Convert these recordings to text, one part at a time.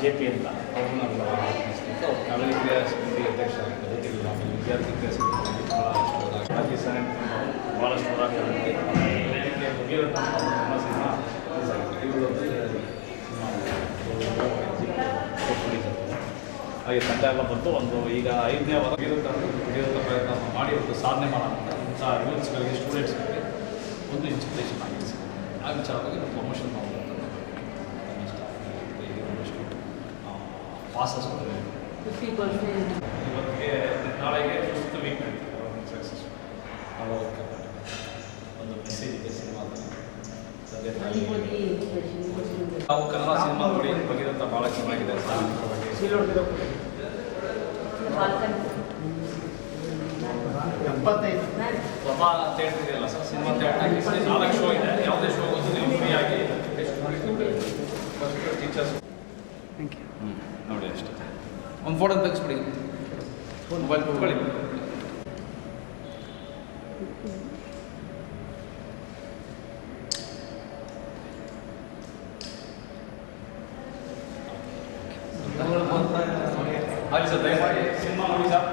JP ಅಂತ ಅವ್ರನ್ನ ಕಾವೇರಿ ಕ್ರಿಯಾ ಸಮಿತಿ ಅಧ್ಯಕ್ಷರಾಗಿದ್ದಾರೆ. ವಿದ್ಯಾರ್ಥಿ ಕ್ರಿಯಾ ಸಮಿತಿ ಭಾಳಷ್ಟು ಹೋರಾಟಗಳಿಗೆ ಹಾಗೆ ತಂಡ ಎಲ್ಲ ಬಂದು ಒಂದು ಈಗ 5ನೇ ವಾರ ಬೀರುವಂಥ ಪ್ರಯತ್ನ ಮಾಡಿ ಒಂದು ಸಾಧನೆ ಮಾಡೋಣ ಇಂಥ ಯೂತ್ಸ್ಗಳಿಗೆ ಸ್ಟೂಡೆಂಟ್ಸ್ಗಳಿಗೆ ಒಂದು ಇನ್ಸ್ಪಿರೇಷನ್ ಆಗಿದೆ ಸರ್. ಆ ವಿಚಾರವಾಗಿ ನಾವು ಪ್ರಮೋಷನ್ ಮಾಡೋದು ಪಾಸಸ್ ಇವತ್ತಿಗೆ ನಾಳೆಗೆ 5th ವೀಕ್ ಸಕ್ಸಸ್ ಒಂದು ಮೆಸೇಜ್ ಇದೆ ಸಿನಿಮಾದಲ್ಲಿ. ನಾವು ಕನ್ನಡ ಸಿನಿಮಾ ನೋಡಿ ಬಗೆದಂಥ ಭಾಳ ಚೆನ್ನಾಗಿದೆ. ಪ್ರಭಾ ಥಿಯೇಟರ್ ಇದೆಯಲ್ಲ ಸರ್, ಸಿನಿಮಾ ಥಿಯೇಟರ್ 4 ಶೋ ಇದೆ. ಯಾವುದೇ ಶೋ ಹೋಗೋದು ನೀವು ಫ್ರೀ ಆಗಿ ಟೀಚರ್ಸ್ ನೋಡಿ ಅಷ್ಟೇ. ಒಂದು ಫೋಟೋ ತೆಗೆಸ್ಬಿಡಿ, ಮೊಬೈಲ್ ತಗೊಳ್ಳಿ. ಹಾಗೆ ಸರ್, ದಯಮಾಡಿ ಸಿನಿಮಾ ನೋಡಿ ಸರ್.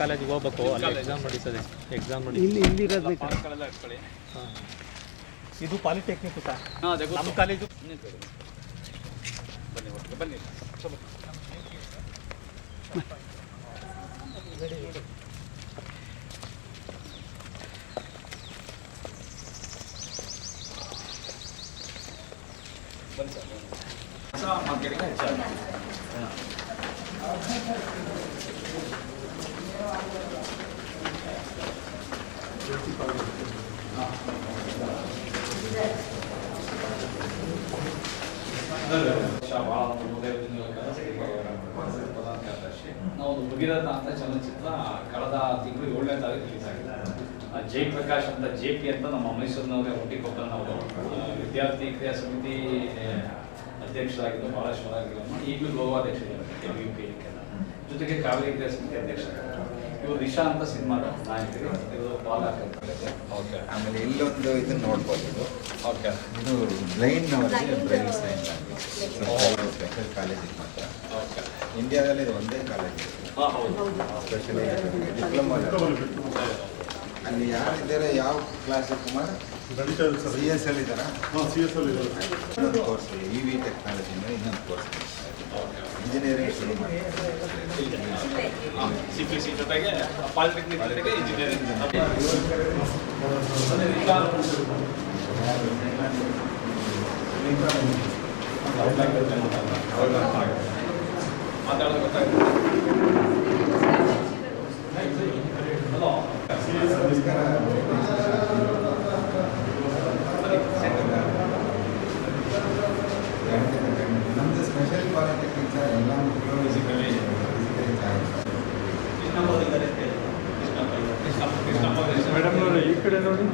ಕಾಲೇಜಿಗೆ ಹೋಗ್ಬೇಕು, ಅಲ್ಲಿ ಎಕ್ಸಾಮ್ ನಡೀತದೆ. ಎಕ್ಸಾಮ್ ನಡೀತದೆ ಇಲ್ಲಿರೋದು ಪಾಸ್ಗಳೆಲ್ಲ ಇಟ್ಕೊಳ್ಳಿ. ಇದು ಪಾಲಿಟೆಕ್ನಿಕ್ ಸರ್. ನಮ್ಮ ಕಾಲೇಜು ಬನ್ನಿ ಒಟ್ಟಿಗೆ ಬನ್ನಿ. ಬನ್ನಿ ಸರ್. ಮಾರ್ಕೆಟಿಂಗ್ ಹೆಚ್ಚಾಗಿ ನಾವು ಭಗೀರಥ ಅಂತ ಚಲನಚಿತ್ರ ಕಳೆದ ತಿಂಗಳು 7ನೇ ತಾರೀಕು ರಿಲೀಸ್ ಆಗಿದೆ. ಜಯಪ್ರಕಾಶ್ ಅಂತ JP ಅಂತ ನಮ್ಮ ಮೈಸೂರಿನವರೇ ಹುಟ್ಟಿಕೊಪ್ಪನವರು ವಿದ್ಯಾರ್ಥಿ ಕ್ರಿಯಾ ಸಮಿತಿ ಅಧ್ಯಕ್ಷರಾಗಿದ್ದು ಭಾಳಷ್ಟು ಹೋರಾಟಗಳನ್ನು ಈಗಲೂ ಗೌರವಾಧ್ಯಕ್ಷರಾಗಿದ್ದಾರೆ UP ಜೊತೆಗೆ ಕಾವೇರಿ ಕ್ರಿಯಾ ಸಮಿತಿ ಅಧ್ಯಕ್ಷರಾಗಿದ್ದಾರೆ. ಇವರು ರಿಷಾ ಅಂತ ಸಿನಿಮಾದ ನಾಯಕರು. ಇದು ಬಾಲಾಕರ್ತಾರೆ. ಓಕೆ. ಆಮೇಲೆ ಇಲ್ಲೊಂದು ಇದನ್ನು ನೋಡ್ಬೋದು. ಓಕೆ. ಇದು ಬ್ಲೈಂಡ್ ಅವರಿಗೆ ಬ್ರೈಲ್ ಸೈನ್ ಸ್ಪೆಷಲ್ ಕಾಲೇಜಿಗೆ ಮಾತ್ರ. ಓಕೆ. ಇಂಡಿಯಾದಲ್ಲಿ ಇದು ಒಂದೇ ಕಾಲೇಜ್ ಸ್ಪೆಷಲಿ ಡಿಪ್ಲೊಮಾ. ಅಲ್ಲಿ ಯಾರಿದ್ದಾರೆ, ಯಾವ ಕ್ಲಾಸ್ ಕುಮಾರ್? CSL ಇದ್ದಾರಾ? ಇನ್ನೊಂದು ಕೋರ್ಸ್ EV ಟೆಕ್ನಾಲಜಿ ಮೇಲೆ ಇನ್ನೊಂದು ಕೋರ್ಸ್ ಇಂಜಿನಿಯರಿಂಗ್ ಶುರು ಮಾಡಿ. CPC ಜೊತೆಗೆ ಪಾಲಿಟೆಕ್ನಿಕ್ ಜೊತೆಗೆ ಇಂಜಿನಿಯರಿಂಗ್. ಮಾತಾಡೋದು ಗೊತ್ತಾಗುತ್ತೆ. ಹಲೋ, ನಮ್ಮದು ಸ್ಪೆಷಲ್ ಪಾಲಿಟೆಕ್ನಿಕ್ ಸರ್. ಎಲ್ಲ ಮೇಡಮ್ ನೋಡಿ, ಈ ಕಡೆ ನೋಡಿ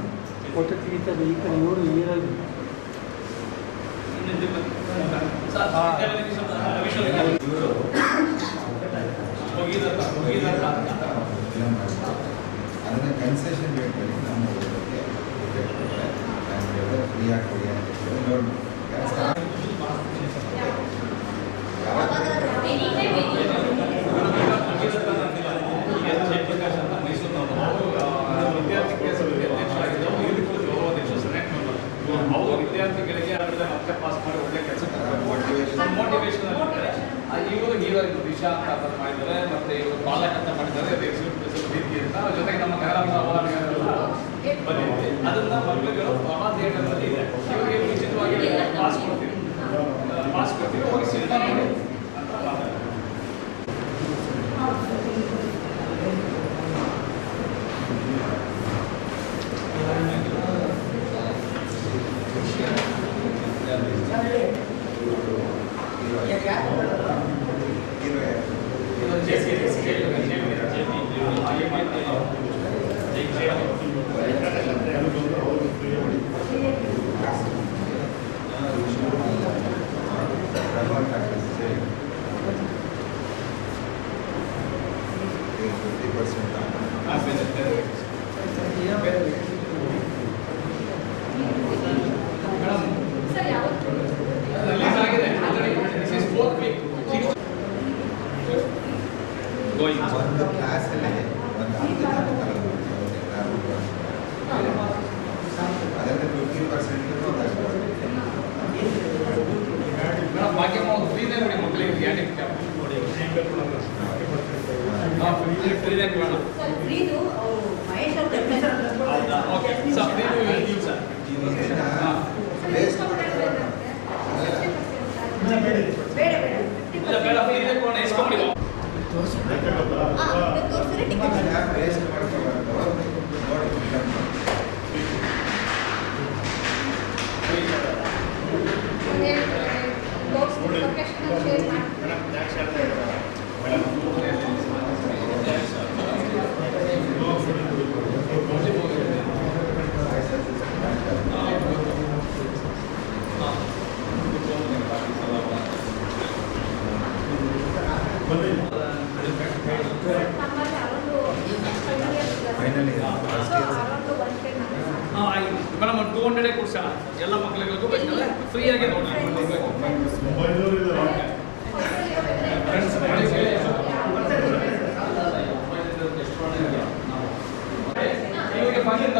ಫೋಟೋ ತೆಗಿತಾರೆ. ಈ ಕಡೆ ಇವರು ಏನಾಗಿ ಜಯಪ್ರಕಾಶ್ ಅಂತ ಮೈಸೂರಿನವರು ವಿದ್ಯಾರ್ಥಿ ಕ್ರಿಯಾ ಸಮಿತಿ ಅಧ್ಯಕ್ಷರಾಗಿದ್ದವರು ಇದಕ್ಕೂ ಗೌರವಾಧ್ಯಕ್ಷ ಸರ್. ಅವರು ವಿದ್ಯಾರ್ಥಿಗಳಿಗೆ ಅದರಿಂದ ಮತ್ತೆ ಪಾಸ್ ಮಾಡಿ ಒಳ್ಳೆ ಕೆಲಸ ಮೋಟಿವೇಶನ್ ಇವರು ಹೀರೋ ದಿಶಾ ಅಂತ ಅದನ್ನು ಮಾಡಿದ್ದಾರೆ, ಮತ್ತೆ ಇವರು ಪಾಲಕ್ ಅಂತ ಮಾಡಿದ್ದಾರೆ, ರೀತಿ ಅಂತ ಜೊತೆಗೆ ನಮ್ಮ ಕನ್ನಡ ಅವಾರ್ಡ್ಗಳೆಲ್ಲ ಬಂದಿದೆ. ಅದನ್ನ ಮಕ್ಕಳುಗಳು ಪ್ರಭಾ ಥಿಯೇಟರ್ನಲ್ಲಿ ಇದೆ, ಇವರಿಗೆ ಉಚಿತವಾಗಿ ಪಾಸ್ ಕೊಡ್ತೀವಿ ಹೋಗಿ ಸಿನಿಮಾ ನೋಡಿ ಅಂತ ಮಾತಾಡ್ತಾರೆ. ಒಂದು ಕ್ಲಾಸಲ್ಲಿ ಒಂದು 10 ಜನ ಅದರಲ್ಲಿ 50% ಭಾಗ್ಯಮ್ಮ ಒಂದು ಫ್ರೀದೇ ನೋಡಿ ಮಕ್ಕಳಿಗೆ ಗ್ಯಾರಂಟಿ ಕ್ಯಾಪ್ ನೋಡಿ ಫ್ರೀದೇ ಬೇಡ ಫ್ರೀದು ಮಹೇಶ್ ಅವರು ಹೌದಾ ಓಕೆ ಸರ್ ಫ್ರೀದು ಸರ್ ಬೇಡ ಇಲ್ಲ ಬೇಡ ಫ್ರೀದೇ ಕೊಡೋಣ ಇಸ್ಕೊಂಬಿಡಿ ತೋರಿಸಿದ್ರೆ ಟಿಕೆಟ್ ವೇಸ್ಟ್ ಮಾಡ್ಕೋಬಾರ್ದು ನೋಡಿ ಲೊಕೇಶನ್ ಶೇರ್ ಮಾಡಿ ಮೇಡಮ್ 200 ಕೊಡ್ಸೋಣ ಎಲ್ಲ ಮಕ್ಕಳಿಗೂ ಬೇಕಾದ್ರೆ ಫ್ರೀಯಾಗಿ ನೋಡಿ ಇವಾಗ ಫಂಕ್ಷನ್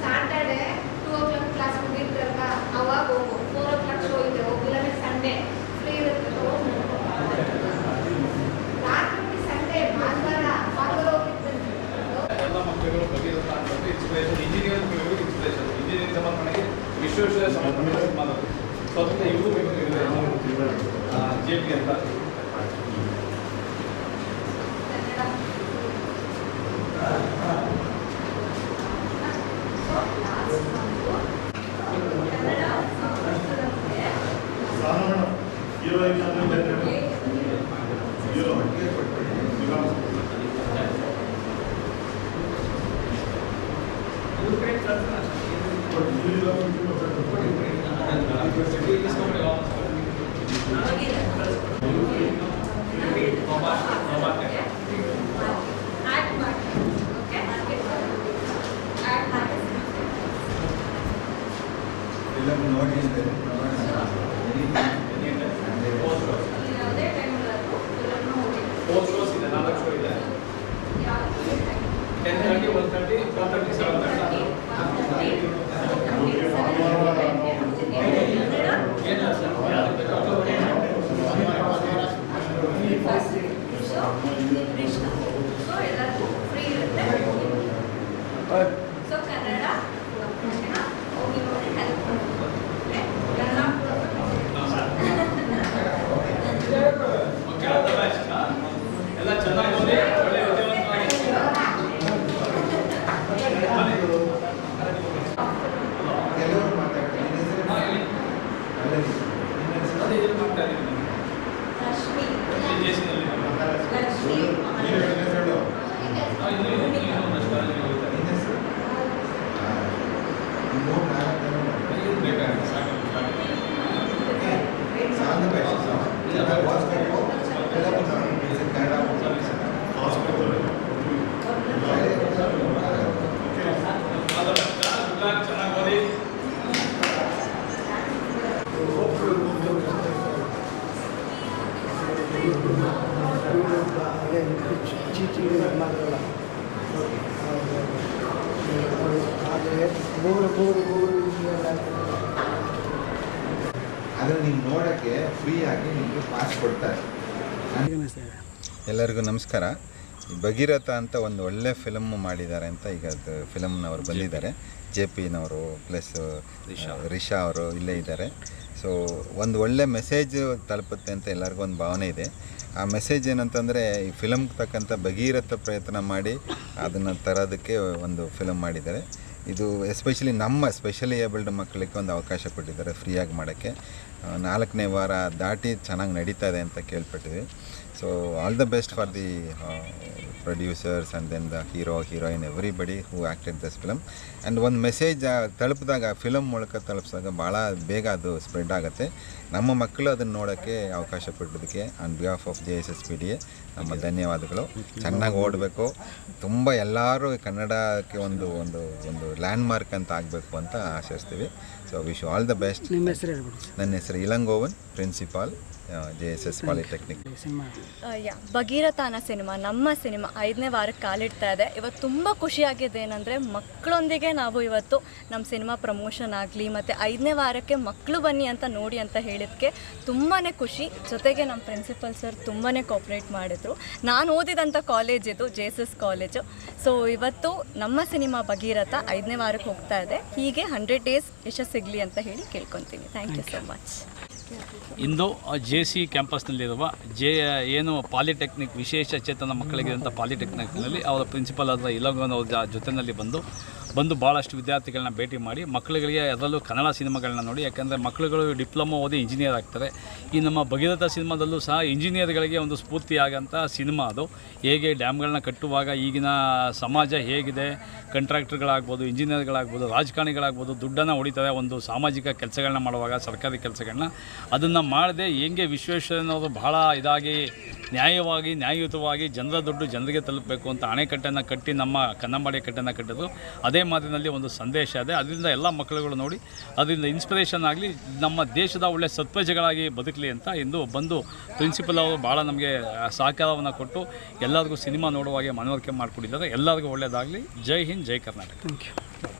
ಸಾಟರ್ಡೆ 2 o'clock ಕ್ಲಾಸ್ ಮುಗಿದ್ರಲ್ಲ ಅವಾಗ ಹೋಗು 4 o'clock ಶೋ ಇದೆ ಹೋಗಿಲ್ಲ ಸಂಡೇ ಫ್ರೀ ಇರುತ್ತೆ ರಾತ್ರಿ ಸಂಡೇ ಭಾನುವಾರ ಹೋಗಿರ್ತೀನಿ ಎಲ್ಲ ಮಕ್ಕಳುಗಳು ಬಗೆಹರಿತ ಅಂತಂದ್ರೆ ಇನ್ಸ್ಪಿರೇಷನ್ ಇಂಜಿನಿಯರಿಂಗ್ ಇನ್ಸ್ಪಿರೇಷನ್ ಇಂಜಿನಿಯರಿಂಗ್ ಸಮರ್ಪಣೆಗೆ ವಿಶ್ವೇಶ್ವರಯ್ಯ ಸಮರ್ಪಣೆ ಮಾಡೋದು ಸ್ವತಂತ್ರ ಇವರು JP ಅಂತ ಸೊ ಕನ್ನಡ ಹೋಗಿ ನೋಡಿ ಹೆಲ್ಪ್ ಆದರೆ ನೀವು ನೋಡೋಕ್ಕೆ ಫ್ರೀಯಾಗಿ ನಿಮಗೆ ಪಾಸ್ ಕೊಡ್ತಾರೆ. ಎಲ್ಲರಿಗೂ ನಮಸ್ಕಾರ. ಭಗೀರಥ ಅಂತ ಒಂದು ಒಳ್ಳೆ ಫಿಲಮ್ ಮಾಡಿದ್ದಾರೆ ಅಂತ ಈಗ ಅದು ಫಿಲಮ್ನವರು ಬಂದಿದ್ದಾರೆ. JPನವರು ಪ್ಲಸ್ ರಿಷಾ ಅವರು ಇಲ್ಲೇ ಇದ್ದಾರೆ. ಸೊ ಒಂದು ಒಳ್ಳೆ ಮೆಸೇಜ್ ತಲುಪುತ್ತೆ ಅಂತ ಎಲ್ಲರಿಗೂ ಒಂದು ಭಾವನೆ ಇದೆ. ಆ ಮೆಸೇಜ್ ಏನಂತಂದರೆ ಈ ಫಿಲಮ್ಗೆ ತಕ್ಕಂಥ ಭಗೀರಥ ಪ್ರಯತ್ನ ಮಾಡಿ ಅದನ್ನು ತರೋದಕ್ಕೆ ಒಂದು ಫಿಲಮ್ ಮಾಡಿದ್ದಾರೆ. ಇದು ಎಸ್ಪೆಷಲಿ ನಮ್ಮ ಸ್ಪೆಷಲಿ ಏಬಲ್ಡ್ ಮಕ್ಕಳಿಗೆ ಒಂದು ಅವಕಾಶ ಕೊಟ್ಟಿದ್ದಾರೆ ಫ್ರೀಯಾಗಿ ಮಾಡೋಕ್ಕೆ. 4ನೇ ವಾರ ದಾಟಿ ಚೆನ್ನಾಗಿ ನಡೀತಾ ಇದೆ ಅಂತ ಕೇಳ್ಪಟ್ಟಿದ್ವಿ. So all the best for the producers and then the hero heroine everybody who acted this film. And ಒಂದು ಮೆಸೇಜ್ ತಲುಪಿದಾಗ ಫಿಲಮ್ ಮೂಲಕ ತಲುಪಿಸಿದಾಗ ಭಾಳ ಬೇಗ ಅದು ಸ್ಪ್ರೆಡ್ ಆಗುತ್ತೆ. ನಮ್ಮ ಮಕ್ಕಳು ಅದನ್ನು ನೋಡೋಕ್ಕೆ ಅವಕಾಶ ಕೊಟ್ಟಿದ್ದಕ್ಕೆ ಆನ್ ಬಿಹಾಫ್ ಆಫ್ JSSPDA ನಮ್ಮ ಧನ್ಯವಾದಗಳು. ಚೆನ್ನಾಗಿ ಓಡಬೇಕು, ತುಂಬ ಎಲ್ಲರೂ ಕನ್ನಡಕ್ಕೆ ಒಂದು ಒಂದು ಒಂದು ಲ್ಯಾಂಡ್ಮಾರ್ಕ್ ಅಂತ ಆಗಬೇಕು ಅಂತ ಆಶಿಸ್ತೀವಿ. So wish all the best. ನನ್ನ ಹೆಸರು Ilangovan, principal JSS polytechnic. Bhagiratha ಅನ್ನೋ ಸಿನಿಮಾ ನಮ್ಮ ಸಿನಿಮಾ 5ನೇ ವಾರಕ್ಕೆ ಕಾಲಿಡ್ತಾ ಇದೆ. ಇವತ್ತು ತುಂಬ ಖುಷಿಯಾಗಿದೆ ಏನಂದರೆ ಮಕ್ಕಳೊಂದಿಗೆ ನಾವು ಇವತ್ತು ನಮ್ಮ ಸಿನಿಮಾ ಪ್ರಮೋಷನ್ ಆಗಲಿ ಮತ್ತು 5ನೇ ವಾರಕ್ಕೆ ಮಕ್ಕಳು ಬನ್ನಿ ಅಂತ ನೋಡಿ ಅಂತ ಹೇಳಿದ್ದಕ್ಕೆ ತುಂಬಾ ಖುಷಿ. ಜೊತೆಗೆ ನಮ್ಮ ಪ್ರಿನ್ಸಿಪಲ್ ಸರ್ ತುಂಬಾ ಕೋಪ್ರೇಟ್ ಮಾಡಿದರು. ನಾನು ಓದಿದಂಥ ಕಾಲೇಜ್ ಇದು JSS ಕಾಲೇಜು. ಸೊ ಇವತ್ತು ನಮ್ಮ ಸಿನಿಮಾ ಭಗೀರಥ 5ನೇ ವಾರಕ್ಕೆ ಹೋಗ್ತಾ ಇದೆ. ಹೀಗೆ 100 ಡೇಸ್ ಯಶಸ್ಸು ಸಿಗಲಿ ಅಂತ ಹೇಳಿ ಕೇಳ್ಕೊತೀನಿ. Thank you so much. ಇಂದು JC ಕ್ಯಾಂಪಸ್ನಲ್ಲಿರುವ ಏನು ಪಾಲಿಟೆಕ್ನಿಕ್ ವಿಶೇಷ ಚೇತನ ಮಕ್ಕಳಿಗಿರುವಂಥ ಪಾಲಿಟೆಕ್ನಿಕ್ನಲ್ಲಿ ಅವರ ಪ್ರಿನ್ಸಿಪಲ್ ಆದ ಇಲಂಗೋವನ್ ಅವ್ರ ಜೊತೆಯಲ್ಲಿ ಬಂದು ಭಾಳಷ್ಟು ವಿದ್ಯಾರ್ಥಿಗಳನ್ನ ಭೇಟಿ ಮಾಡಿ ಮಕ್ಕಳುಗಳಿಗೆ ಅದರಲ್ಲೂ ಕನ್ನಡ ಸಿನಿಮಾಗಳನ್ನ ನೋಡಿ. ಯಾಕಂದರೆ ಮಕ್ಕಳುಗಳು ಡಿಪ್ಲೊಮಾ ಓದಿ ಇಂಜಿನಿಯರ್ ಆಗ್ತಾರೆ. ಈ ನಮ್ಮ ಭಗೀರಥ ಸಿನಿಮಾದಲ್ಲೂ ಸಹ ಇಂಜಿನಿಯರ್ಗಳಿಗೆ ಒಂದು ಸ್ಫೂರ್ತಿಯಾಗಂಥ ಸಿನಿಮಾ ಅದು. ಹೇಗೆ ಡ್ಯಾಮ್ಗಳನ್ನ ಕಟ್ಟುವಾಗ ಈಗಿನ ಸಮಾಜ ಹೇಗಿದೆ, ಕಾಂಟ್ರಾಕ್ಟರ್ಗಳಾಗ್ಬೋದು, ಇಂಜಿನಿಯರ್ಗಳಾಗ್ಬೋದು, ರಾಜಕಾರಣಿಗಳಾಗ್ಬೋದು ದುಡ್ಡನ್ನು ಹೊಡಿತಾರೆ ಒಂದು ಸಾಮಾಜಿಕ ಕೆಲಸಗಳನ್ನ ಮಾಡುವಾಗ, ಸರ್ಕಾರಿ ಕೆಲಸಗಳನ್ನ ಅದನ್ನು ಮಾಡದೆ ಹೆಂಗೆ ವಿಶ್ವೇಶ್ವರಯ್ಯನವರು ಬಹಳ ಇದಾಗಿ ನ್ಯಾಯವಾಗಿ ನ್ಯಾಯಯುತವಾಗಿ ಜನರ ದುಡ್ಡು ಜನರಿಗೆ ತಲುಪಬೇಕು ಅಂತ ಅಣೆಕಟ್ಟನ್ನು ಕಟ್ಟಿ ನಮ್ಮ ಕನ್ನಂಬಾಡಿ ಕಟ್ಟನ್ನು ಕಟ್ಟಿದ್ರು. ಅದೇ ಮಾತಿನಲ್ಲಿ ಒಂದು ಸಂದೇಶ ಇದೆ. ಅದರಿಂದ ಎಲ್ಲ ಮಕ್ಕಳುಗಳು ನೋಡಿ ಅದರಿಂದ ಇನ್ಸ್ಪಿರೇಷನ್ ಆಗಲಿ, ನಮ್ಮ ದೇಶದ ಒಳ್ಳೆ ಸತ್ಪ್ರಜೆಗಳಾಗಿ ಬದುಕಲಿ ಅಂತ ಇಂದು ಬಂದು ಪ್ರಿನ್ಸಿಪಲ್ ಅವರು ಭಾಳ ನಮಗೆ ಸಹಕಾರವನ್ನು ಕೊಟ್ಟು ಎಲ್ಲರಿಗೂ ಸಿನಿಮಾ ನೋಡುವಾಗೆ ಮನವರಿಕೆ ಮಾಡಿಕೊಟ್ಟಿದ್ದಾರೆ. ಎಲ್ಲರಿಗೂ ಒಳ್ಳೆಯದಾಗಲಿ. ಜೈ ಹಿಂದ್, ಜೈ ಕರ್ನಾಟಕ. Thank you.